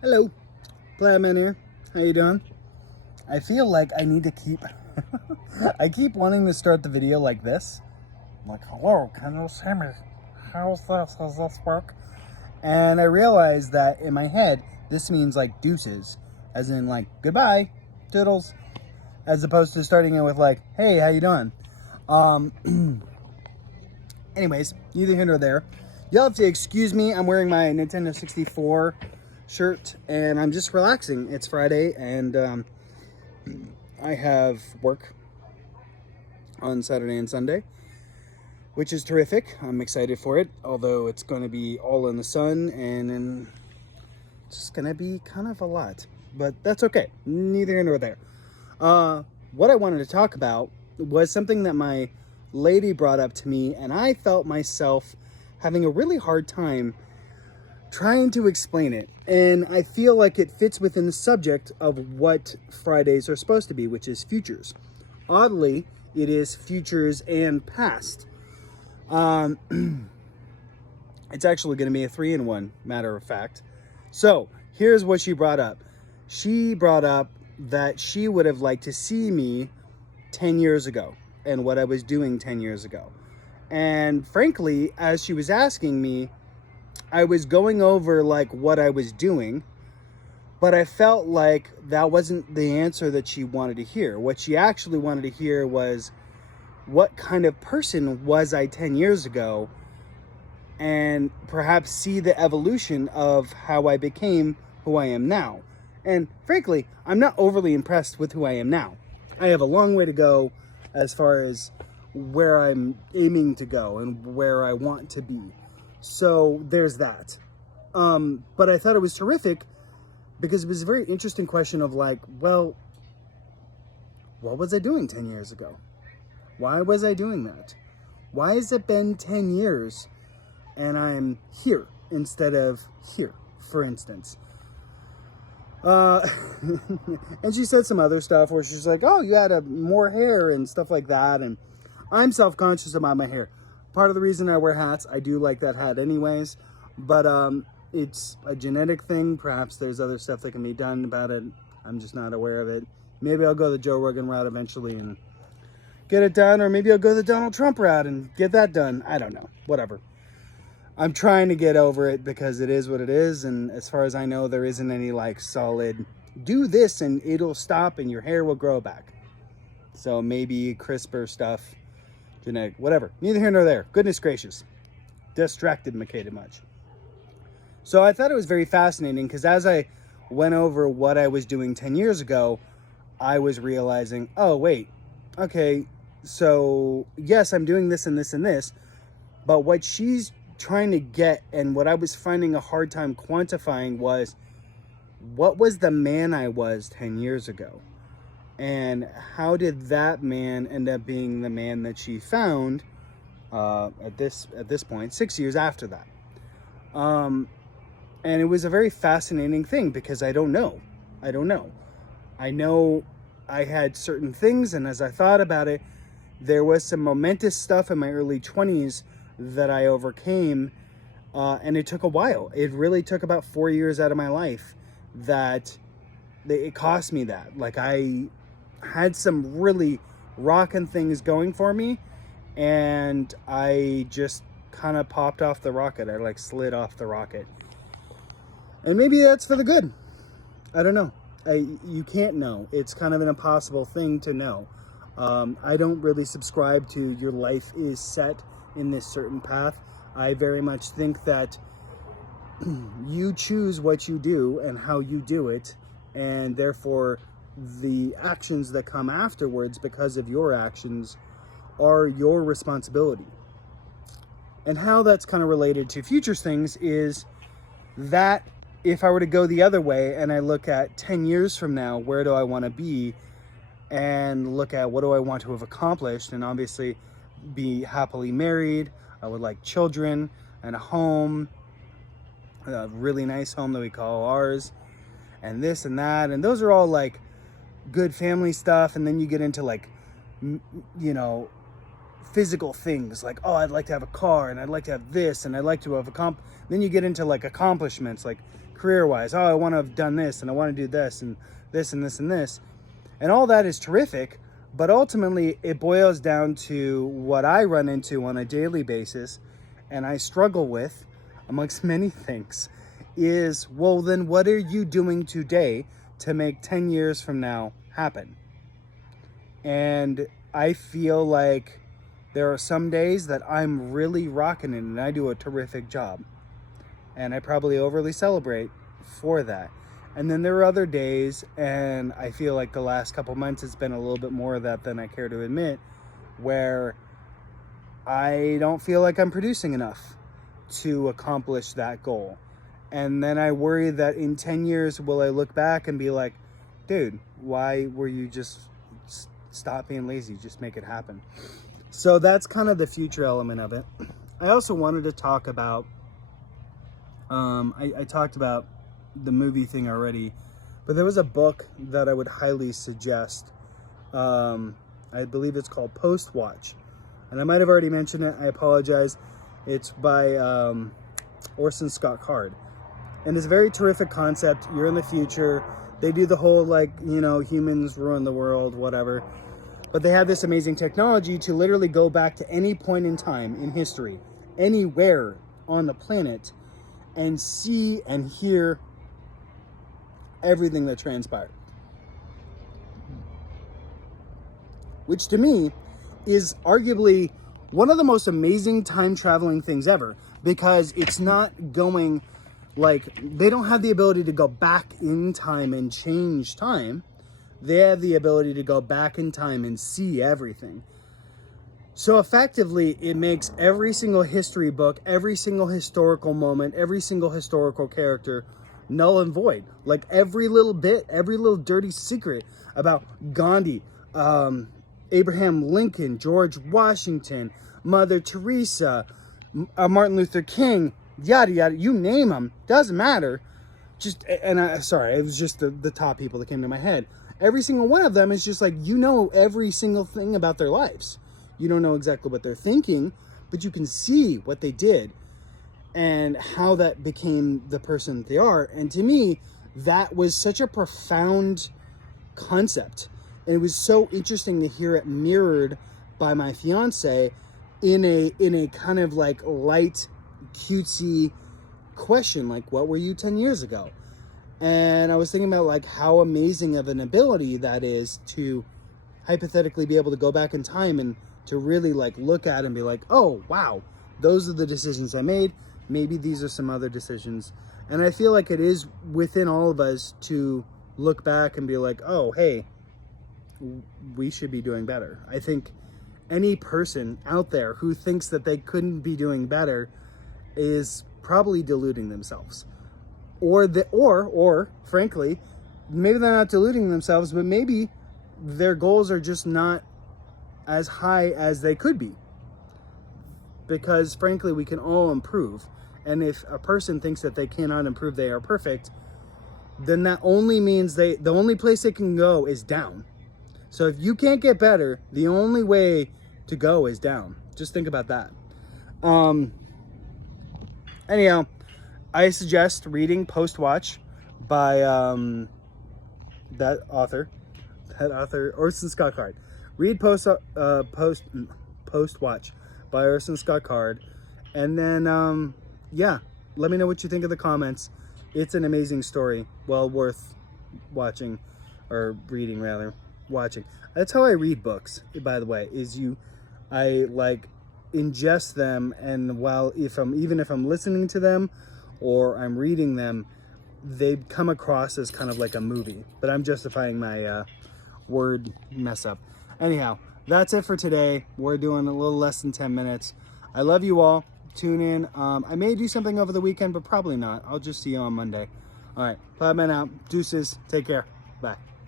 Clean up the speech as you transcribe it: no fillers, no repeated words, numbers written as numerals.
Hello, Plaidman here. How you doing? I feel like I need to keep... I keep wanting to start the video like this. Like, hello, can you see me? How's this? Does this work? And I realized that in my head, this means like deuces. As in like, goodbye, toodles. As opposed to starting it with like, hey, how you doing? Anyways, neither here nor there. You'll have to excuse me. I'm wearing my Nintendo 64 shirt and I'm just relaxing. It's Friday and I have work on Saturday and Sunday, which is terrific. I'm excited for it, although it's going to be all in the sun and it's just going to be kind of a lot. But that's okay. Neither here nor there. What I wanted to talk about was something that my lady brought up to me, and I felt myself having a really hard time trying to explain it. And I feel like it fits within the subject of what Fridays are supposed to be, which is futures. Oddly, it is futures and past. It's actually going to be a 3-in-1, matter of fact. So here's what she brought up. She brought up that she would have liked to see me 10 years ago and what I was doing 10 years ago. And frankly, as she was asking me, I was going over like what I was doing, but I felt like that wasn't the answer that she wanted to hear. What she actually wanted to hear was, what kind of person was I 10 years ago? And perhaps see the evolution of how I became who I am now. And frankly, I'm not overly impressed with who I am now. I have a long way to go as far as where I'm aiming to go and where I want to be. So there's that. But I thought it was terrific because it was a very interesting question of like, well, what was I doing 10 years ago? Why was I doing that? Why has it been 10 years and I'm here instead of here, for instance? And she said some other stuff where she's like, oh, you had more hair and stuff like that. And I'm self-conscious about my hair. Part of the reason I wear hats, I do like that hat anyways, but it's a genetic thing. Perhaps there's other stuff that can be done about it. I'm just not aware of it. Maybe I'll go the Joe Rogan route eventually and get it done, or maybe I'll go the Donald Trump route and get that done. I don't know, whatever. I'm trying to get over it because it is what it is, and as far as I know, there isn't any like solid, do this and it'll stop and your hair will grow back. So maybe CRISPR stuff, genetic, whatever. Neither here nor there. Goodness gracious. Distracted Makeda much. So I thought it was very fascinating because as I went over what I was doing 10 years ago, I was realizing, oh, wait, okay, so yes, I'm doing this and this and this, but what she's trying to get and what I was finding a hard time quantifying was, what was the man I was 10 years ago? And how did that man end up being the man that she found at this point, 6 years after that? And it was a very fascinating thing because I don't know. I know I had certain things, and as I thought about it, there was some momentous stuff in my early 20s that I overcame, and it took a while. It really took about 4 years out of my life that it cost me that. Like, I had some really rocking things going for me, and I just kind of popped off the rocket. I like slid off the rocket. And maybe that's for the good. I don't know. You can't know. It's kind of an impossible thing to know. I don't really subscribe to your life is set in this certain path. I very much think that you choose what you do and how you do it, and therefore the actions that come afterwards because of your actions are your responsibility. And how that's kind of related to futures things is that if I were to go the other way and I look at 10 years from now, where do I want to be, and look at what do I want to have accomplished, and obviously be happily married. I would like children and a home, a really nice home that we call ours, and this and that. And those are all like good family stuff. And then you get into like, you know, physical things like, oh, I'd like to have a car and I'd like to have this and I'd like to have then you get into like accomplishments like career-wise. Oh, I want to have done this, and I want to do this, and this, and this, and this. And all that is terrific, but ultimately it boils down to what I run into on a daily basis, and I struggle with, amongst many things, is, well, then what are you doing today to make 10 years from now happen? And I feel like there are some days that I'm really rocking it and I do a terrific job. And I probably overly celebrate for that. And then there are other days, and I feel like the last couple months it's been a little bit more of that than I care to admit, where I don't feel like I'm producing enough to accomplish that goal. And then I worry that in 10 years, will I look back and be like, dude, why were you just stop being lazy, just make it happen? So that's kind of the future element of it. I also wanted to talk about, I talked about the movie thing already, but there was a book that I would highly suggest. I believe it's called Postwatch, and I might have already mentioned it. I apologize. It's by Orson Scott Card, and it's a very terrific concept. You're in the future. They do the whole, like, you know, humans ruin the world, whatever. But they have this amazing technology to literally go back to any point in time in history, anywhere on the planet, and see and hear everything that transpired. Which to me is arguably one of the most amazing time traveling things ever, because it's not going, like, they don't have the ability to go back in time and change time. They have the ability to go back in time and see everything. So effectively, it makes every single history book, every single historical moment, every single historical character null and void. Like every little bit, every little dirty secret about Gandhi, Abraham Lincoln, George Washington, Mother Teresa, Martin Luther King, yada yada, you name them, doesn't matter. Just, and sorry, it was just the top people that came to my head. Every single one of them is just like, you know, every single thing about their lives. You don't know exactly what they're thinking, but you can see what they did and how that became the person they are. And to me, that was such a profound concept. And it was so interesting to hear it mirrored by my fiance in a kind of like light, cutesy question, like, what were you 10 years ago? And I was thinking about like how amazing of an ability that is to hypothetically be able to go back in time and to really like look at and be like, oh, wow, those are the decisions I made. Maybe these are some other decisions. And I feel like it is within all of us to look back and be like, oh, hey, we should be doing better. I think any person out there who thinks that they couldn't be doing better is probably deluding themselves. Or frankly, maybe they're not deluding themselves, but maybe their goals are just not as high as they could be. Because frankly, we can all improve. And if a person thinks that they cannot improve, they are perfect, then that only means the only place they can go is down. So if you can't get better, the only way to go is down. Just think about that. Anyhow, I suggest reading Postwatch by that author, Orson Scott Card. Read Postwatch by Orson Scott Card, and then yeah, let me know what you think in the comments. It's an amazing story, well worth watching, or reading rather. Watching. That's how I read books, by the way, I like ingest them, and even if I'm listening to them or I'm reading them, they come across as kind of like a movie, but I'm justifying my word mess up. Anyhow, that's it for today. We're doing a little less than 10 minutes. I love you all. Tune in. I may do something over the weekend, but probably not. I'll just see you on Monday. All right, Cloudman out. Deuces. Take care. Bye.